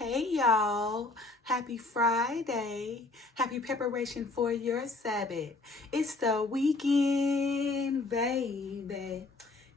Hey y'all, happy Friday. Happy preparation for your Sabbath. It's the weekend, baby.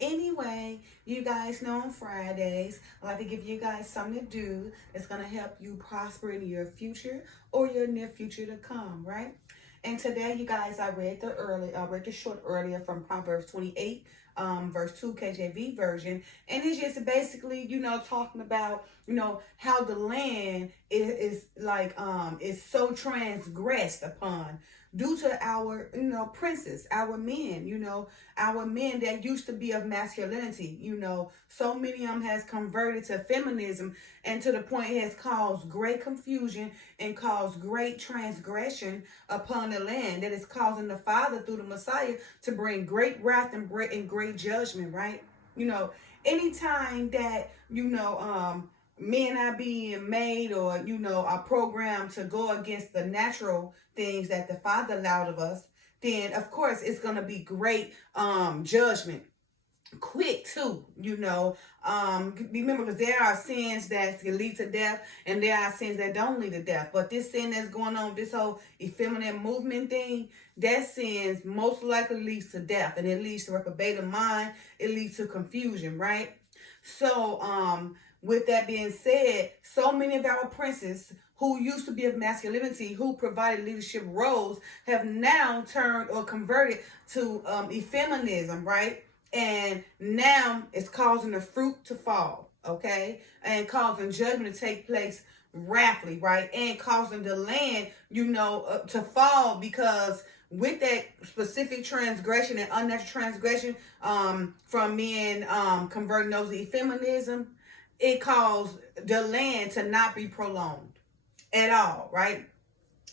Anyway, you guys know on Fridays, I like to give you guys something to do that's going to help you prosper in your future or your near future to come, right? And today, you guys, I read the short earlier from Proverbs 28, verse 2 KJV version. And it's just basically, talking about, how the land is so transgressed upon due to our, princes, our men, our men that used to be of masculinity, so many of them has converted to feminism, and to the point it has caused great confusion and caused great transgression upon the land that is causing the Father through the Messiah to bring great wrath and great judgment, right? Anytime that, men are being made or, are programmed to go against the natural things that the Father allowed of us, then of course it's going to be great judgment quick too, remember, because there are sins that can lead to death and there are sins that don't lead to death. But this sin that's going on, this whole effeminate movement thing, that sin most likely leads to death, and it leads to reprobate of mind. It leads to confusion, right? So with that being said, so many of our princes who used to be of masculinity, who provided leadership roles, have now turned or converted to effeminism, right? And now it's causing the fruit to fall, okay? And causing judgment to take place rapidly, right? And causing the land, to fall, because with that specific transgression and unnatural transgression from men converting those to feminism, it caused the land to not be prolonged at all, right?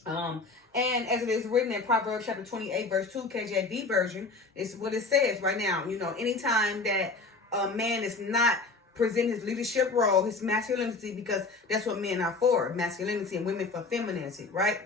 And as it is written in Proverbs chapter 28, verse 2, KJV version, is what it says right now. Anytime that a man is not present his leadership role, his masculinity, because that's what men are for, masculinity, and women for femininity, right?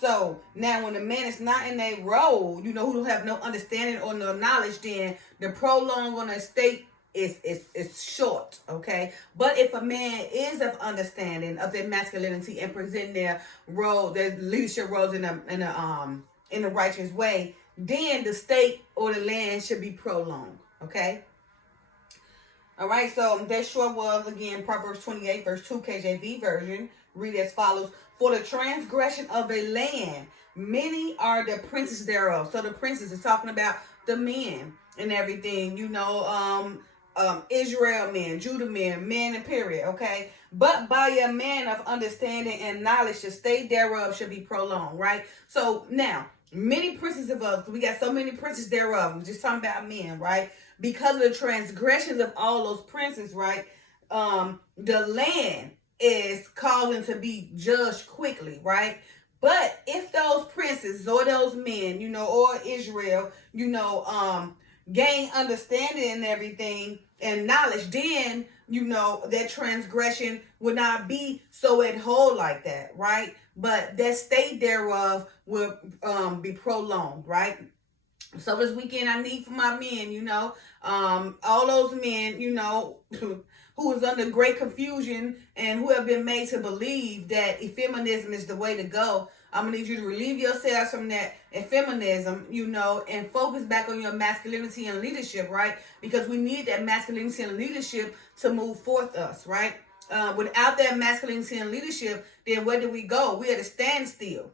So now when a man is not in a role, who have no understanding or no knowledge, then the prolong on the estate is short, okay? But if a man is of understanding of their masculinity and present their role, their leadership roles in a righteous way, then the state or the land should be prolonged, okay? All right, so that sure was, again, Proverbs 28, verse 2, KJV version, read as follows: For the transgression of a land, many are the princes thereof. So the princes is talking about the men and everything, Israel men, Judah men and period, okay? But by a man of understanding and knowledge, the state thereof should be prolonged, right? So now, many princes of us, we got so many princes thereof, we're just talking about men, right? Because of the transgressions of all those princes, right? The land is causing to be judged quickly, right? But if those princes or those men, or Israel, gain understanding and everything and knowledge, then that transgression would not be so at whole like that, right? But that state thereof will be prolonged, right? So this weekend I need for my men, all those men, who is under great confusion and who have been made to believe that effeminism is the way to go. I'm going to need you to relieve yourselves from that effeminism, and focus back on your masculinity and leadership, right? Because we need that masculinity and leadership to move forth us, right? Without that masculinity and leadership, then where do we go? We at a standstill,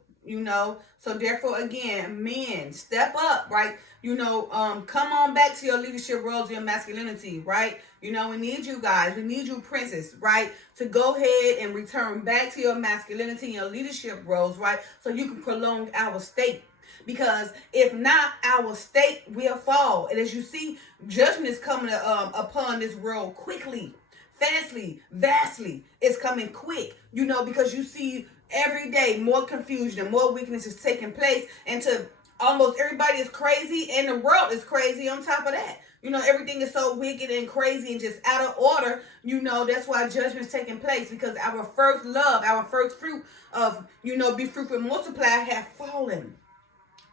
So therefore, again, men, step up, right? Come on back to your leadership roles, your masculinity, right? We need you guys. We need you princes, right? To go ahead and return back to your masculinity and your leadership roles, right? So you can prolong our state. Because if not, our state will fall. And as you see, judgment is coming upon this world quickly, fastly, vastly. It's coming quick, because you see every day more confusion and more weakness is taking place, and to almost everybody is crazy, and the world is crazy on top of that. Everything is so wicked and crazy and just out of order. That's why judgment is taking place, because our first love, our first fruit of, be fruitful and multiply have fallen,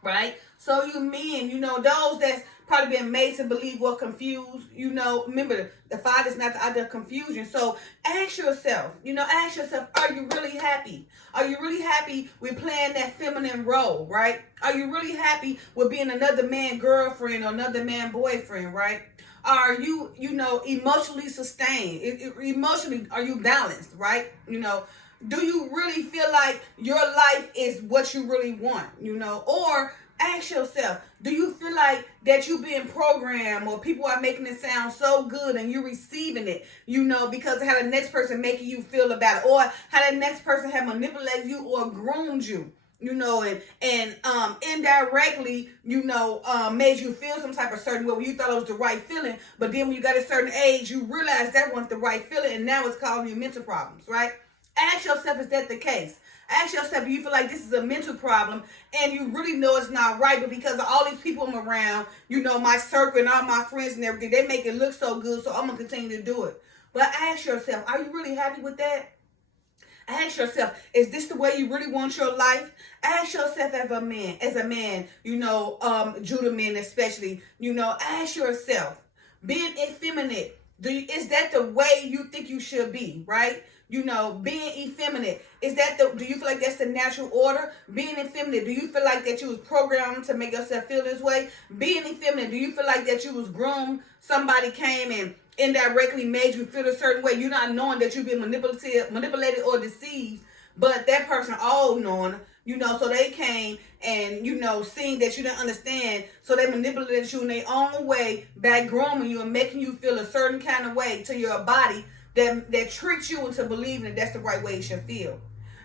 right? So you men, those probably been made to believe or confused. You know, remember, the Father is not the author of confusion. So ask yourself, are you really happy? Are you really happy with playing that feminine role, right? Are you really happy with being another man girlfriend or another man boyfriend, right? Are you, emotionally sustained? Emotionally, are you balanced, right? Do you really feel like your life is what you really want, or ask yourself, do you feel like that you being programmed or people are making it sound so good and you're receiving it, because of how the next person making you feel about it, or how the next person have manipulated you or groomed you, and indirectly, made you feel some type of certain way where you thought it was the right feeling, but then when you got a certain age, you realize that wasn't the right feeling, and now it's causing you mental problems, right? Ask yourself, is that the case? Ask yourself, do you feel like this is a mental problem and you really know it's not right, but because of all these people I'm around, my circle and all my friends and everything, they make it look so good, so I'm going to continue to do it. But ask yourself, are you really happy with that? Ask yourself, is this the way you really want your life? Ask yourself as a man, Judah men especially, ask yourself, being effeminate, is that the way you think you should be, right? Being effeminate, do you feel like that's the natural order? Being effeminate, do you feel like that you was programmed to make yourself feel this way? Being effeminate, do you feel like that you was groomed, somebody came and indirectly made you feel a certain way, you're not knowing that you've been manipulated or deceived, but that person all knowing, so they came and, seeing that you didn't understand, so they manipulated you in their own way by grooming you and making you feel a certain kind of way to your body that tricks you into believing that that's the right way you should feel.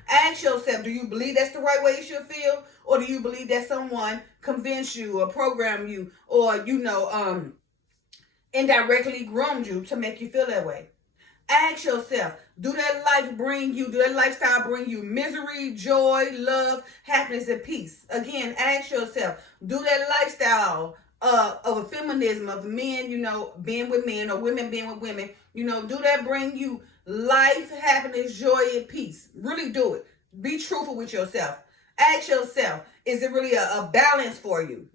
Ask yourself, do you believe that's the right way you should feel? Or do you believe that someone convinced you or programmed you or, indirectly groomed you to make you feel that way? Ask yourself, do that lifestyle bring you misery, joy, love, happiness, and peace? Again, ask yourself, do that lifestyle of feminism, of men, being with men or women being with women, do that bring you life, happiness, joy, and peace? Really do it. Be truthful with yourself. Ask yourself, is it really a balance for you?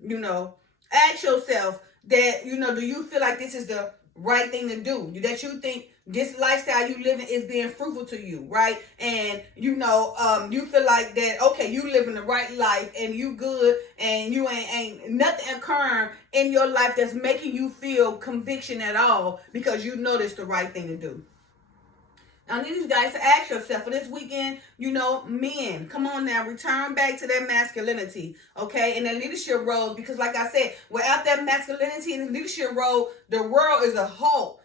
Ask yourself that, do you feel like this is the right thing to do? That you think this lifestyle you living is being fruitful to you, right? And, you feel like that, okay, you living the right life and you good and you ain't nothing occurring in your life that's making you feel conviction at all because you know this the right thing to do. I need you guys to ask yourself for this weekend, men, come on now, return back to their masculinity, okay, and their leadership roles, because like I said, without that masculinity and leadership role, the world is a halt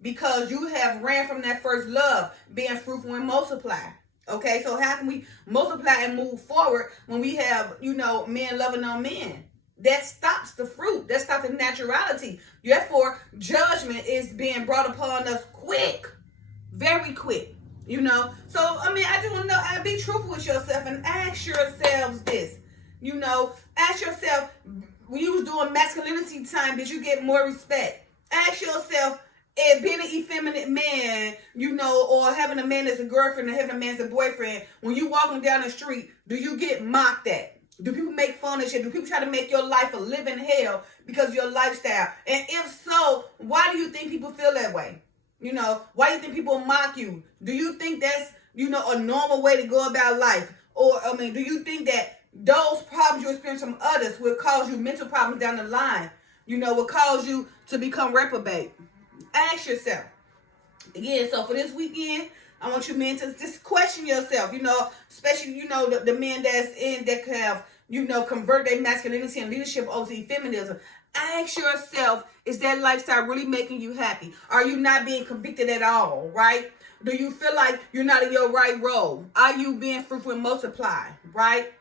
because you have ran from that first love, being fruitful and multiply. Okay, so how can we multiply and move forward when we have, men loving on men? That stops the fruit. That stops the naturality. Therefore, judgment is being brought upon us quick. Very quick, So, I just want to know, be truthful with yourself and ask yourselves this, ask yourself, when you was doing masculinity time, did you get more respect? Ask yourself, if being an effeminate man, or having a man as a girlfriend or having a man as a boyfriend, when you walking down the street, do you get mocked at? Do people make fun of you? Do people try to make your life a living hell because of your lifestyle? And if so, why do you think people feel that way? Why do you think people mock you? Do you think that's, a normal way to go about life? Or, do you think that those problems you experience from others will cause you mental problems down the line? Will cause you to become reprobate? Ask yourself. Again, so for this weekend, I want you men to just question yourself, especially, the men that have, convert their masculinity and leadership over to feminism. Ask yourself, is that lifestyle really making you happy? Are you not being convicted at all, right? Do you feel like you're not in your right role? Are you being fruitful and multiply, right?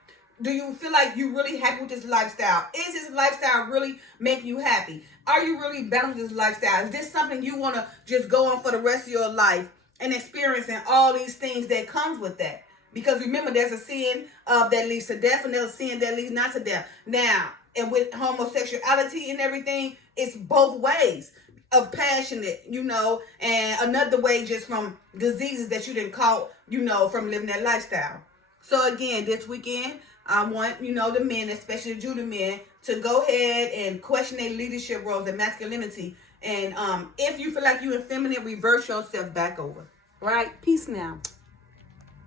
Do you feel like you're really happy with this lifestyle? Is this lifestyle really making you happy? Are you really balanced with this lifestyle? Is this something you want to just go on for the rest of your life and experiencing all these things that comes with that? Because remember, there's a sin that leads to death and there's a sin that leads not to death. Now, and with homosexuality and everything, it's both ways of passionate, and another way just from diseases that you didn't caught, from living that lifestyle. So again, this weekend, I want, the men, especially the Judah men, to go ahead and question their leadership roles and masculinity. And if you feel like you're effeminate, reverse yourself back over. Right? Peace now.